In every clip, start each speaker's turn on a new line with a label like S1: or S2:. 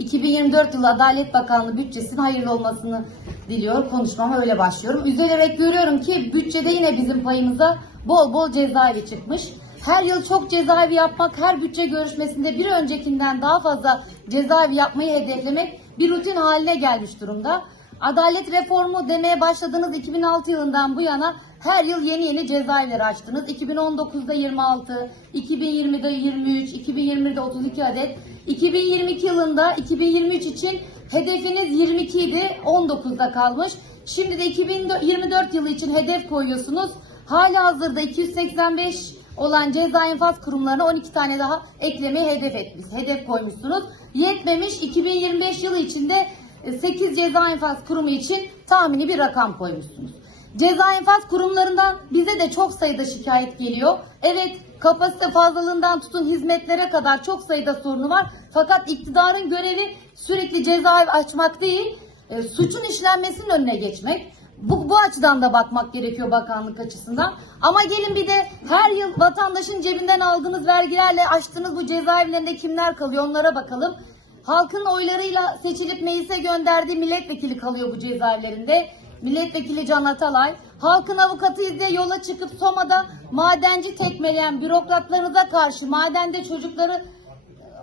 S1: 2024 yılı Adalet Bakanlığı bütçesinin hayırlı olmasını diliyor. Konuşmama öyle başlıyorum. Üzülerek görüyorum ki bütçede yine bizim payımıza bol bol cezaevi çıkmış. Her yıl çok cezaevi yapmak, her bütçe görüşmesinde bir öncekinden daha fazla cezaevi yapmayı hedeflemek bir rutin haline gelmiş durumda. Adalet reformu demeye başladığınız 2006 yılından bu yana her yıl yeni yeni cezaevleri açtınız. 2019'da 26, 2020'de 23, 2021'de 32 adet. 2022 yılında 2023 için hedefiniz 22 idi, 19'da kalmış. Şimdi de 2024 yılı için hedef koyuyorsunuz. Hala hazırda 285 olan ceza infaz kurumlarına 12 tane daha eklemeyi hedef etmiş, hedef koymuşsunuz. Yetmemiş 2025 yılı içinde 8 ceza infaz kurumu için tahmini bir rakam koymuşsunuz. Ceza infaz kurumlarından bize de çok sayıda şikayet geliyor. Evet kapasite fazlalığından tutun hizmetlere kadar çok sayıda sorunu var. Fakat iktidarın görevi sürekli cezaevi açmak değil, e, suçun işlenmesinin önüne geçmek. Bu, bu açıdan da bakmak gerekiyor bakanlık açısından. Ama gelin bir de her yıl vatandaşın cebinden aldığınız vergilerle açtığınız bu cezaevlerinde kimler kalıyor onlara bakalım. Halkın oylarıyla seçilip meclise gönderdiği milletvekili kalıyor bu cezaevlerinde. Milletvekili Can Atalay, halkın avukatıyız diye yola çıkıp Soma'da madenci tekmeleyen bürokratlarınıza karşı madende çocukları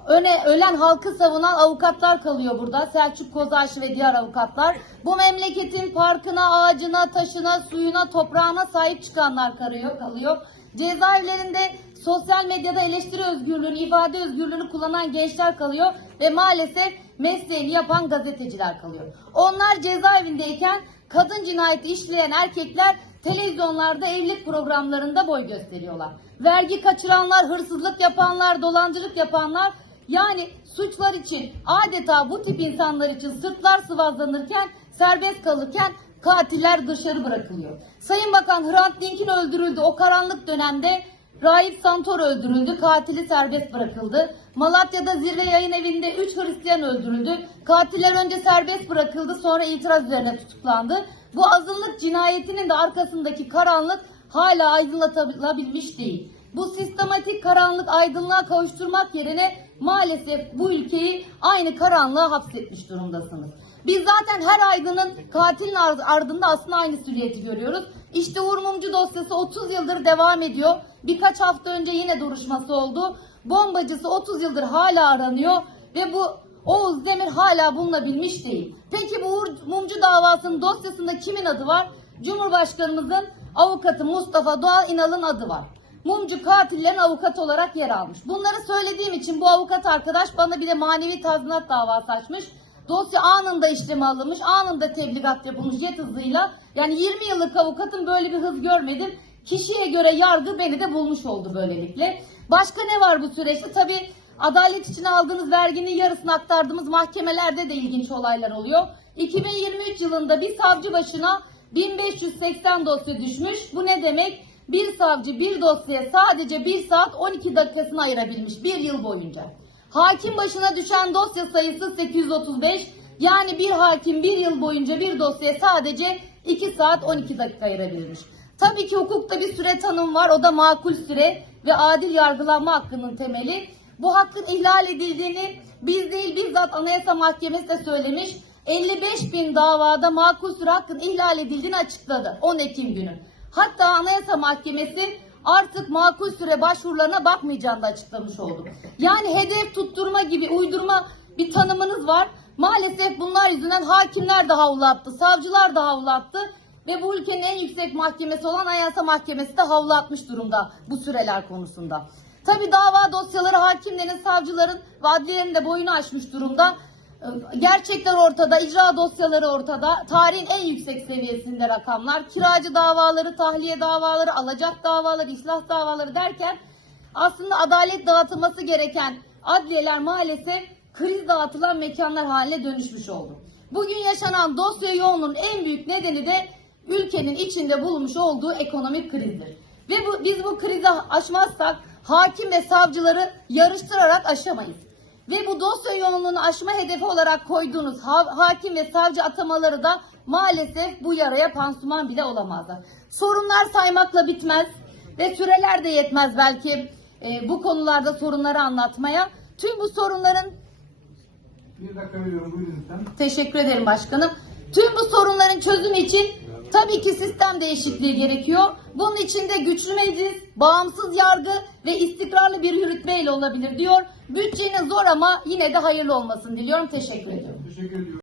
S1: öne ölen halkı savunan avukatlar kalıyor burada. Selçuk Kozarşı ve diğer avukatlar. Bu memleketin parkına, ağacına, taşına, suyuna, toprağına sahip çıkanlar kalıyor. kalıyor. Cezaevlerinde sosyal medyada eleştiri özgürlüğünü, ifade özgürlüğünü kullanan gençler kalıyor ve maalesef mesleğini yapan gazeteciler kalıyor. Onlar cezaevindeyken kadın cinayeti işleyen erkekler televizyonlarda evlilik programlarında boy gösteriyorlar. Vergi kaçıranlar, hırsızlık yapanlar, dolancılık yapanlar yani suçlar için adeta bu tip insanlar için sırtlar sıvazlanırken serbest kalırken katiller dışarı bırakılıyor. Sayın Bakan Hrant Dink'in öldürüldü o karanlık dönemde Raip Santor öldürüldü, katili serbest bırakıldı. Malatya'da zirve yayın evinde 3 Hristiyan öldürüldü. Katiller önce serbest bırakıldı, sonra itiraz üzerine tutuklandı. Bu azınlık cinayetinin de arkasındaki karanlık hala aydınlatılabilmiş değil. Bu sistematik karanlık aydınlığa kavuşturmak yerine maalesef bu ülkeyi aynı karanlığa hapsetmiş durumdasınız. Biz zaten her aydının katilin ard- ardında aslında aynı silüeti görüyoruz. İşte Uğur Mumcu dosyası 30 yıldır devam ediyor. Birkaç hafta önce yine duruşması oldu. Bombacısı 30 yıldır hala aranıyor ve bu Oğuz Demir hala bulunabilmiş değil. Peki bu Uğur Mumcu davasının dosyasında kimin adı var? Cumhurbaşkanımızın avukatı Mustafa Doğal İnal'ın adı var. Mumcu katillerin avukatı olarak yer almış. Bunları söylediğim için bu avukat arkadaş bana bir de manevi tazminat davası açmış. Dosya anında işleme alınmış, anında tebligat yapılmış jet hızıyla. Yani 20 yıllık avukatın böyle bir hız görmedim. Kişiye göre yargı beni de bulmuş oldu böylelikle. Başka ne var bu süreçte? Tabii adalet için aldığınız verginin yarısını aktardığımız mahkemelerde de ilginç olaylar oluyor. 2023 yılında bir savcı başına 1580 dosya düşmüş. Bu ne demek? Bir savcı bir dosyaya sadece 1 saat 12 dakikasını ayırabilmiş bir yıl boyunca. Hakim başına düşen dosya sayısı 835. Yani bir hakim bir yıl boyunca bir dosyaya sadece 2 saat 12 dakika ayırabilmiş. Tabii ki hukukta bir süre tanım var. O da makul süre ve adil yargılanma hakkının temeli. Bu hakkın ihlal edildiğini biz değil bizzat Anayasa Mahkemesi de söylemiş. 55 bin davada makul süre hakkın ihlal edildiğini açıkladı 10 Ekim günü. Hatta Anayasa Mahkemesi artık makul süre başvurularına bakmayacağını da açıklamış oldu. Yani hedef tutturma gibi uydurma bir tanımınız var. Maalesef bunlar yüzünden hakimler de havlu attı, savcılar da havlu attı ve bu ülkenin en yüksek mahkemesi olan Anayasa Mahkemesi de havlu atmış durumda bu süreler konusunda. Tabi dava dosyaları hakimlerin, savcıların ve adliyelerin de boyunu aşmış durumda. Gerçekler ortada, icra dosyaları ortada. Tarihin en yüksek seviyesinde rakamlar. Kiracı davaları, tahliye davaları, alacak davaları, islah davaları derken aslında adalet dağıtılması gereken adliyeler maalesef kriz dağıtılan mekanlar haline dönüşmüş oldu. Bugün yaşanan dosya yoğunluğunun en büyük nedeni de ülkenin içinde bulunmuş olduğu ekonomik krizdir. Ve bu, biz bu krizi aşmazsak hakim ve savcıları yarıştırarak aşamayız. Ve bu dosya yoğunluğunu aşma hedefi olarak koyduğunuz ha- hakim ve savcı atamaları da maalesef bu yaraya pansuman bile olamazlar. Sorunlar saymakla bitmez ve süreler de yetmez belki e, bu konularda sorunları anlatmaya. Tüm bu sorunların
S2: Bir dakika veriyorum buyurun lütfen.
S1: Teşekkür ederim başkanım. Tüm bu sorunların çözümü için tabii ki sistem değişikliği gerekiyor. Bunun için de güçlü meclis, bağımsız yargı ve istikrarlı bir yürütmeyle olabilir diyor. Bütçenin zor ama yine de hayırlı olmasını diliyorum. Teşekkür ediyorum.
S2: Teşekkür ediyorum.